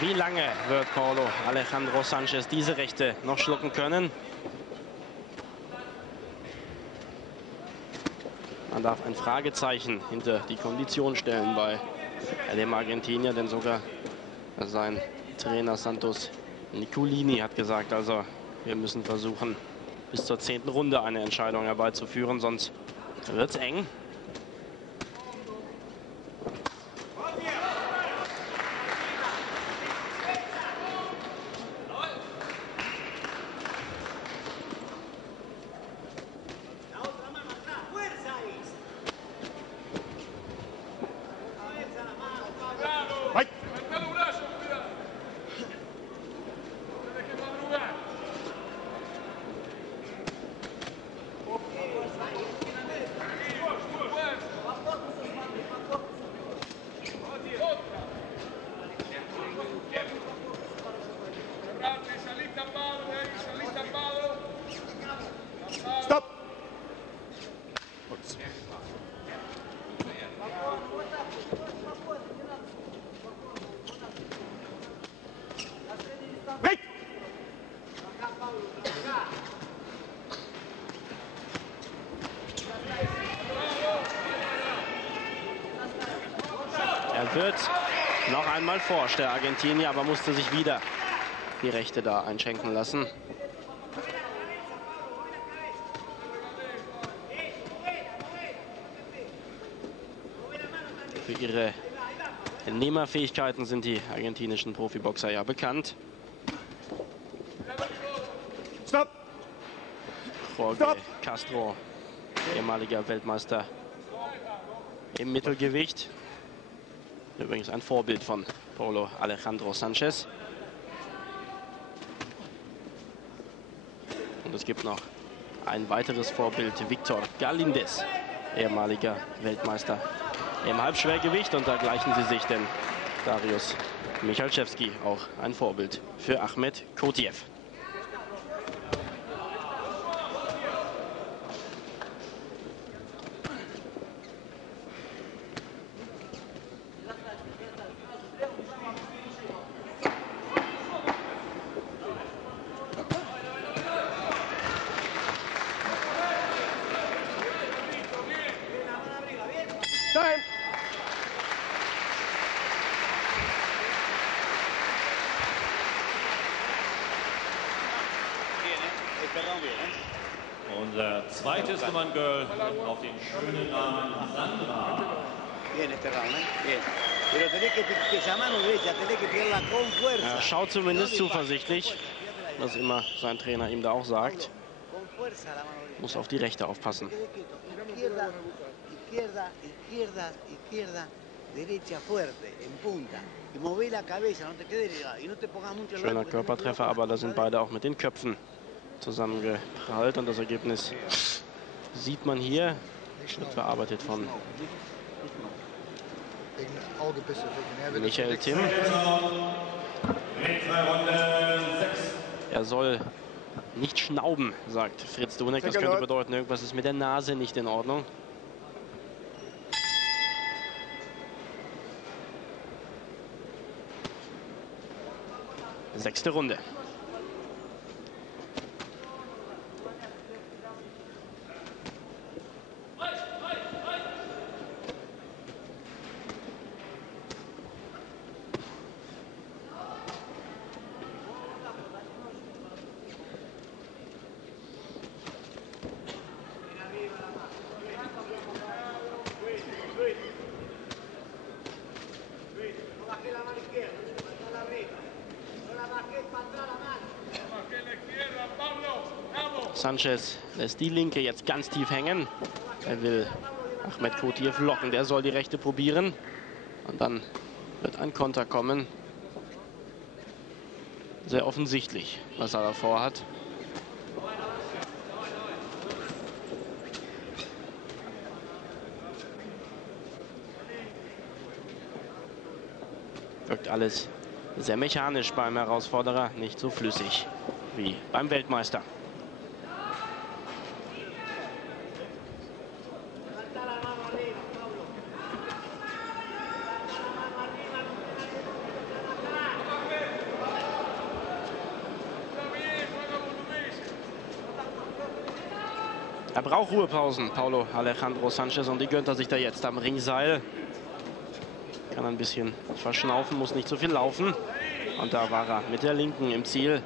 Wie lange wird Paulo Alejandro Sanchez diese Rechte noch schlucken können? Man darf ein Fragezeichen hinter die Kondition stellen bei dem Argentinier, denn sogar sein Trainer Santos Nicolini hat gesagt, also wir müssen versuchen, bis zur 10. Runde eine Entscheidung herbeizuführen, sonst wird es eng. Er wird noch einmal forscht, der Argentinier, aber musste sich wieder die Rechte da einschenken lassen. Für ihre Nehmerfähigkeiten sind die argentinischen Profiboxer ja bekannt. Stop. Jorge Castro, ehemaliger Weltmeister im Mittelgewicht. Übrigens ein Vorbild von Paulo Alejandro Sanchez. Und es gibt noch ein weiteres Vorbild, Victor Galíndez, ehemaliger Weltmeister im Halbschwergewicht. Und da gleichen sie sich, denn Darius Michalczewski auch ein Vorbild für Ahmed Kotiev. Unser zweites Nummerngirl auf den schönen Namen Sandra. Er schaut zumindest zuversichtlich, was immer sein Trainer ihm da auch sagt. Muss auf die Rechte aufpassen. Schöner Körpertreffer, aber da sind beide auch mit den Köpfen zusammengeprallt. Und das Ergebnis sieht man hier. Wird bearbeitet von Michael Timm. Er soll nicht schnauben, sagt Fritz Dunek. Das könnte bedeuten, irgendwas ist mit der Nase nicht in Ordnung. Sechste Runde. Sanchez lässt die linke jetzt ganz tief hängen. Er will Ahmed Kotiev locken. Der soll die rechte probieren. Und dann wird ein Konter kommen. Sehr offensichtlich, was er davor hat. Wirkt alles sehr mechanisch beim Herausforderer, nicht so flüssig wie beim Weltmeister. Er braucht Ruhepausen, Paulo Alejandro Sanchez, und die gönnt er sich da jetzt am Ringseil. Kann ein bisschen verschnaufen, muss nicht so viel laufen. Und da war er mit der linken im Ziel.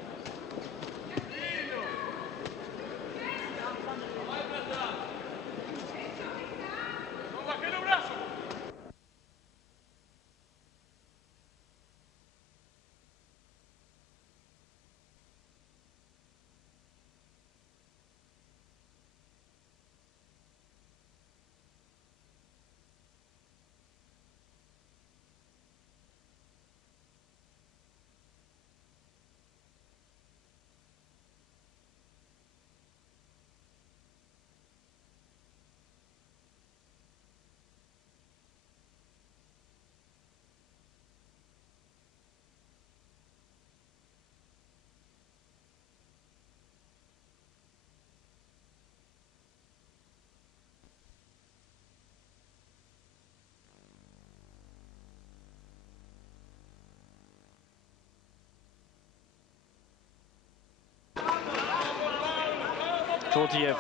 Kotiev,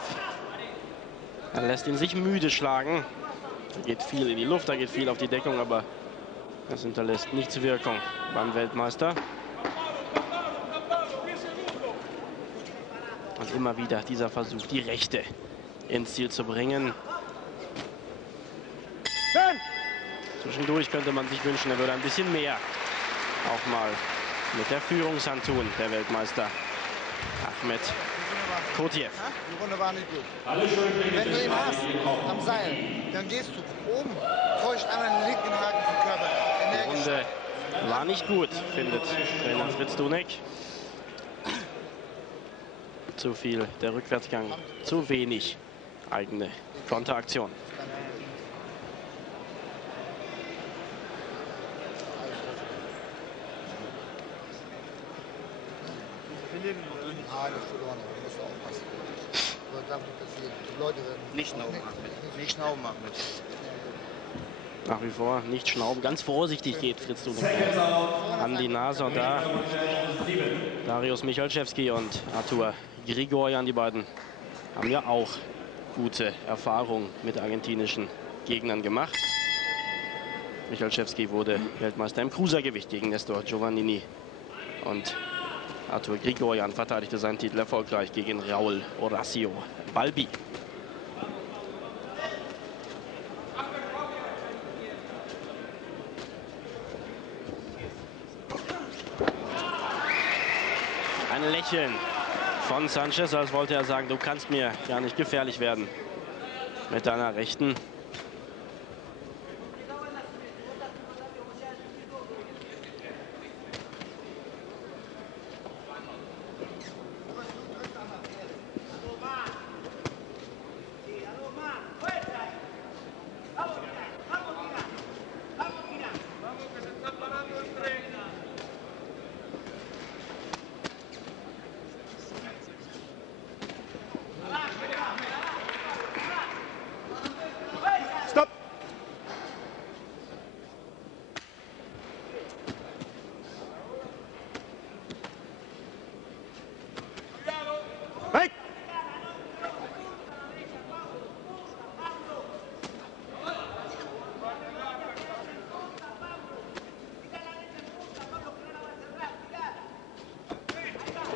er lässt ihn sich müde schlagen. Da geht viel in die Luft, da geht viel auf die Deckung, aber es hinterlässt nichts Wirkung beim Weltmeister. Und immer wieder dieser Versuch, die Rechte ins Ziel zu bringen. Zwischendurch könnte man sich wünschen, er würde ein bisschen mehr auch mal mit der Führungshand tun, der Weltmeister Ahmed Kotiev. Die Runde war nicht gut. Wenn du ihn hast am Seil, dann gehst du oben, täuscht einmal den linken Haken vom Körper. Die Runde war nicht gut, findet Trainer Fritz Dunek. Zu viel der Rückwärtsgang, zu wenig eigene Konteraktion. Nicht schnauben, Ahmed. Nicht schnauben, Ahmed. Nach wie vor nicht schnauben. Ganz vorsichtig geht Fritz Dunek an die Nase. Und da Darius Michalczewski und Artur Grigorjan, die beiden haben ja auch gute Erfahrungen mit argentinischen Gegnern gemacht. Michalczewski wurde Weltmeister im Cruisergewicht gegen Nestor Giovannini. Und Artur Grigorjan verteidigte seinen Titel erfolgreich gegen Raul Horacio Balbi. Ein Lächeln von Sanchez, als wollte er sagen, du kannst mir gar nicht gefährlich werden mit deiner Rechten.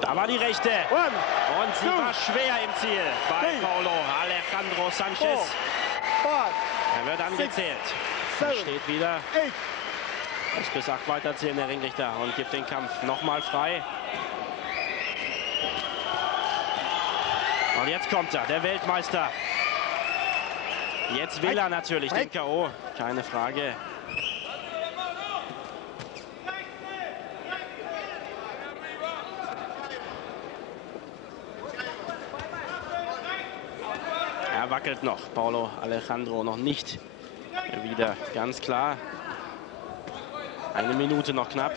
Da war die Rechte. Und sie war schwer im Ziel bei Paulo Alejandro Sanchez. Er wird angezählt. Er steht wieder. Muss bis 8 weiterzählen, der Ringrichter, und gibt den Kampf nochmal frei. Und jetzt kommt er, der Weltmeister. Jetzt will er natürlich den K.O. Keine Frage. Er wackelt noch. Paulo Alejandro noch nicht wieder ganz klar. Eine Minute noch knapp.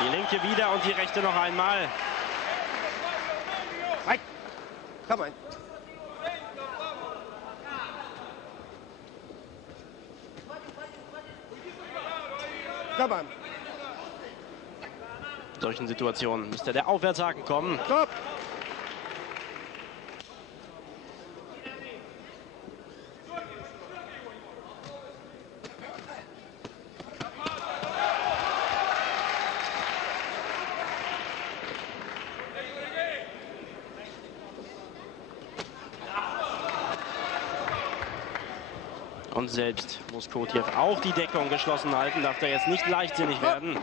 Die linke wieder und die rechte noch einmal. Komm rein. Komm an. In solchen Situationen müsste der Aufwärtshaken kommen. Stopp. Und selbst muss Kotiev auch die Deckung geschlossen halten, darf da jetzt nicht leichtsinnig werden.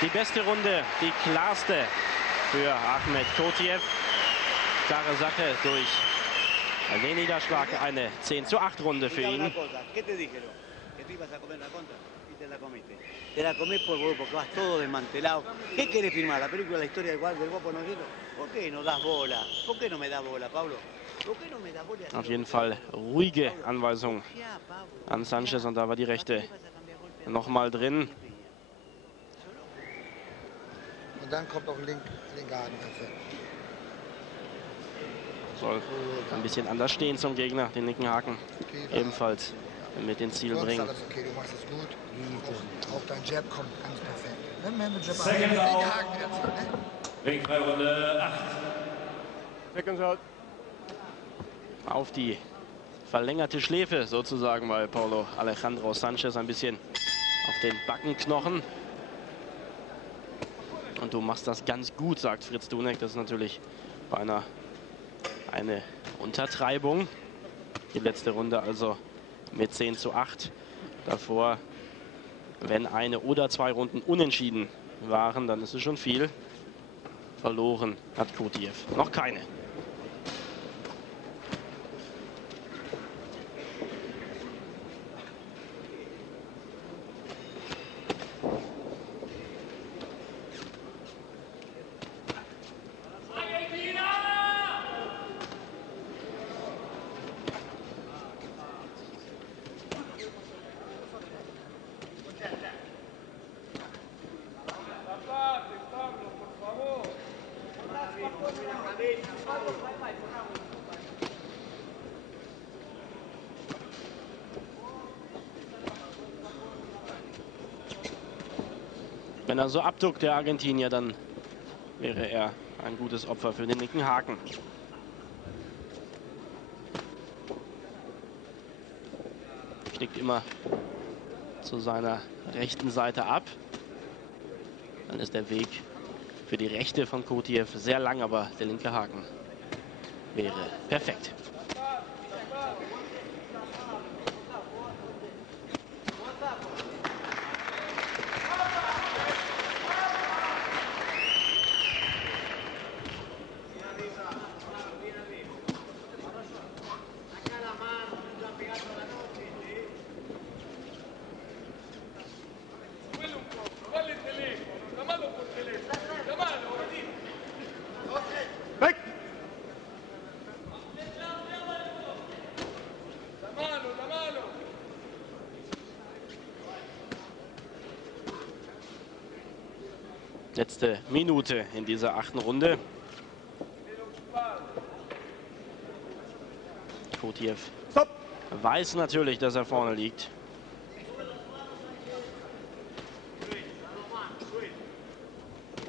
Die beste Runde, die klarste für Ahmed Kotiev. Klare Sache durch den Niederschlag, eine 10:8 Runde für ihn. Te la comés porque vas todo desmantelado. ¿Qué querés filmar? ¿La película, la historia del guapo Nogero? ¿Por qué no das bola? ¿Por qué no me das bola, Pablo? ¿Por qué no me das bola? Auf jeden Fall ruhige Anweisung an Sanchez und da war die rechte nochmal drin. Und dann kommt auch linker Haken perfekt. Soll ein bisschen anders stehen zum Gegner, den linken Haken ebenfalls mit ins Ziel bringen. Alles okay, du machst es gut. Auch dein Jab kommt ganz perfekt. Nimm mir mit Jab Second an. out. Linker Haken wieder ziehen, ne? Ringfrei Runde 8. Seconds out. Auf die verlängerte Schläfe sozusagen bei Paulo Alejandro Sanchez, ein bisschen auf den Backenknochen. Und du machst das ganz gut, sagt Fritz Dunek. Das ist natürlich beinahe eine Untertreibung. Die letzte Runde also mit 10:8. Davor, wenn eine oder zwei Runden unentschieden waren, dann ist es schon viel. Verloren hat Kotiev noch keine. Wenn er so abduckt, der Argentinier, dann wäre er ein gutes Opfer für den linken Haken. Knickt immer zu seiner rechten Seite ab. Dann ist der Weg für die rechte von Kotiev sehr lang, aber der linke Haken wäre perfekt. Letzte Minute in dieser 8. Runde. Kotiev weiß natürlich, dass er vorne liegt.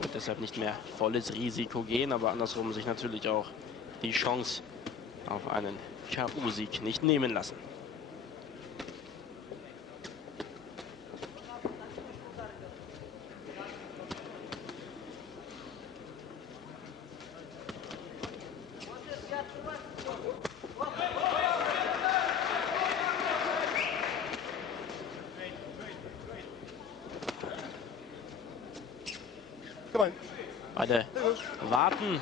Wird deshalb nicht mehr volles Risiko gehen, aber andersrum sich natürlich auch die Chance auf einen K.O.-Sieg nicht nehmen lassen. Beide warten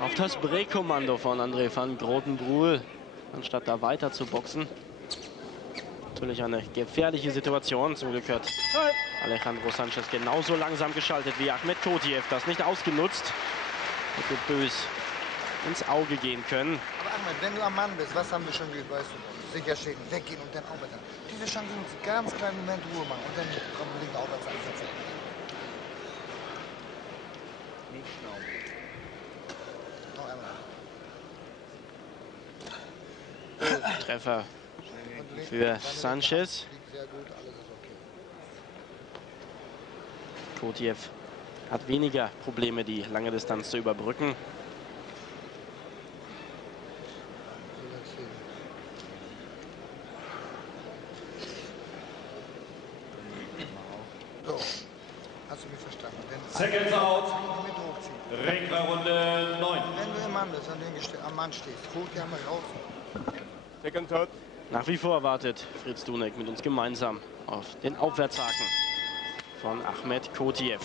auf das Breakkommando von André van Grotenbruhl, anstatt da weiter zu boxen. Natürlich eine gefährliche Situation. Zum Glück hat Alejandro Sanchez genauso langsam geschaltet wie Ahmed Kotiev. Das nicht ausgenutzt. Hätte bös ins Auge gehen können. Aber Ahmed, wenn du am Mann bist, was haben wir schon geübt, weißt du? Sicher stehen, weggehen und dann arbeiten. Diese Chance sind einen ganz kleinen Moment Ruhe machen und dann kommen wir linke Aufwärtseinsätze. Treffer für Sanchez. Kotiev hat weniger Probleme, die lange Distanz zu überbrücken. Seconds out. Mit hochziehen. Ringfreirunde 9. Wenn du im Mann bist, am Mann stehst, hoch die einmal raus. Second out. Nach wie vor wartet Fritz Dunek mit uns gemeinsam auf den Aufwärtshaken von Ahmed Kotiev.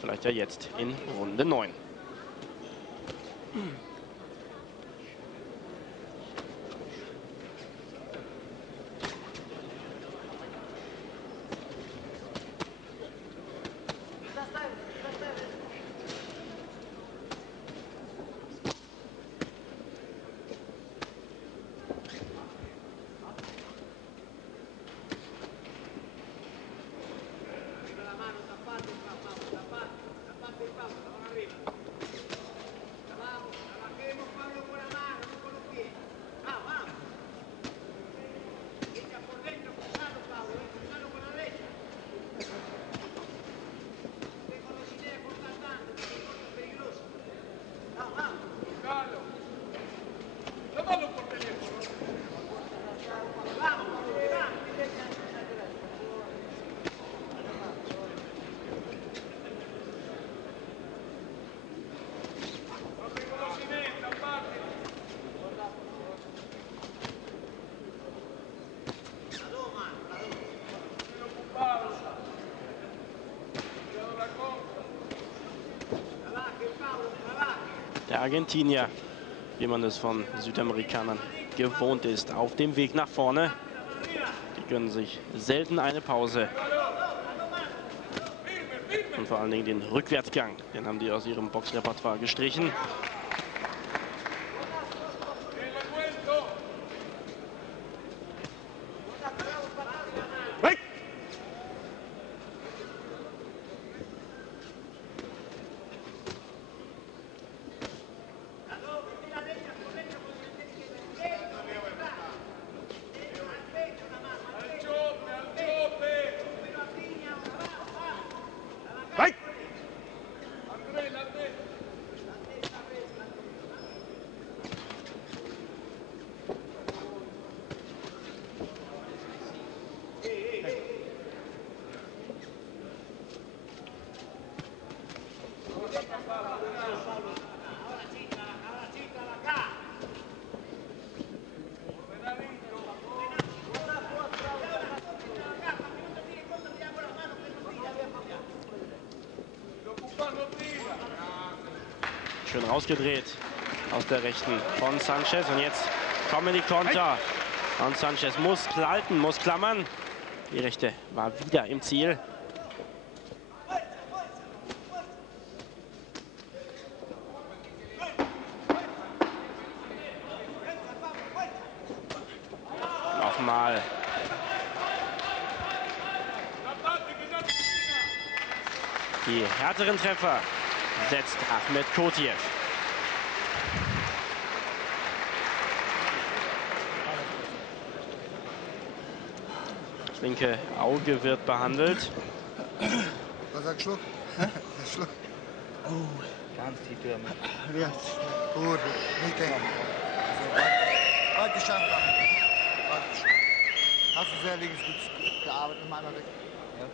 Vielleicht ja jetzt in Runde 9. Der Argentinier, wie man es von Südamerikanern gewohnt ist, auf dem Weg nach vorne. Die gönnen sich selten eine Pause. Und vor allen Dingen den Rückwärtsgang, den haben die aus ihrem Boxrepertoire gestrichen. Schön rausgedreht aus der rechten von Sanchez. Und jetzt kommen die Konter. Und Sanchez muss halten, muss klammern. Die rechte war wieder im Ziel. Nochmal. Die härteren Treffer setzt Ahmed Kotiev. Das linke Auge wird behandelt. Was sagst du? Schluck. Oh, ganz die Türme. Ja, gut, nicht denken. Bald geschafft, bald geschafft. Hast du sehr links gut gearbeitet, mal einmal weg. Ja.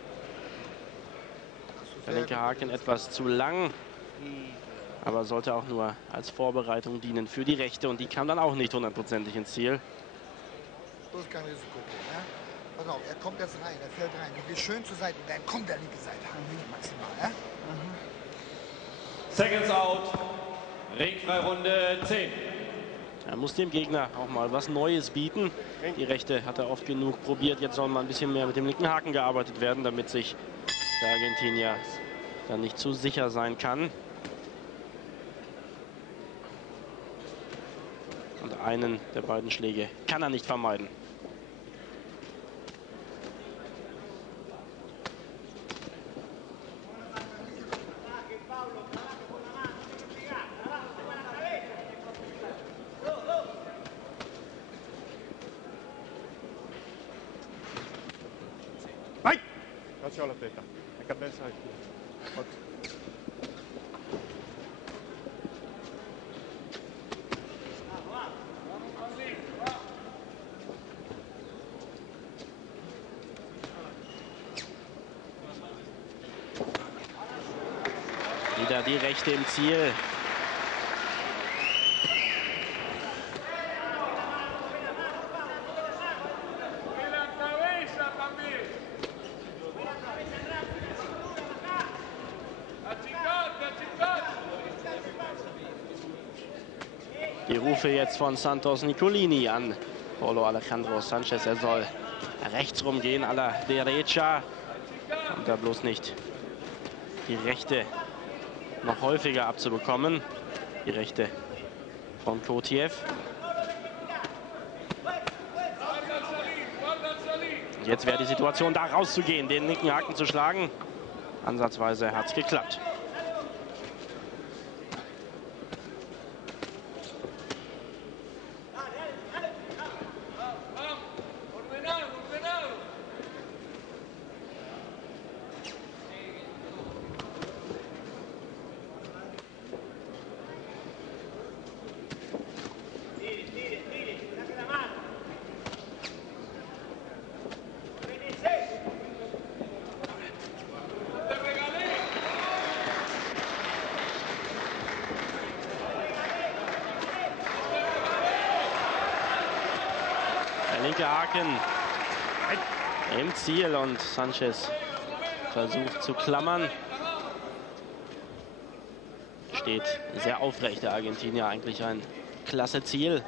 Der linke Haken etwas zu lang, aber sollte auch nur als Vorbereitung dienen für die rechte. Und die kam dann auch nicht hundertprozentig ins Ziel. Das ist kein Risiko. Ja? Pass auf, er kommt jetzt rein, er fällt rein. Er will schön zur Seite, dann kommt der linke Seite. Maximal. Ja? Seconds out. Ringfreirunde 10. Er muss dem Gegner auch mal was Neues bieten. Die rechte hat er oft genug probiert. Jetzt soll mal ein bisschen mehr mit dem linken Haken gearbeitet werden, damit sich der Argentinier dann nicht zu sicher sein kann. Und einen der beiden Schläge kann er nicht vermeiden. Lascia la testa. La cadenza è qui. Wieder die Rechte im Ziel. Die Rufe jetzt von Santos Nicolini an Paulo Alejandro Sanchez. Er soll rechts rumgehen, a la derecha. Und da bloß nicht die Rechte noch häufiger abzubekommen. Die Rechte von Kotiev. Und jetzt wäre die Situation, da rauszugehen, den linken Haken zu schlagen. Ansatzweise hat es geklappt. Linke Haken im Ziel und Sanchez versucht zu klammern. Steht sehr aufrecht, der Argentinier, eigentlich ein klasse Ziel.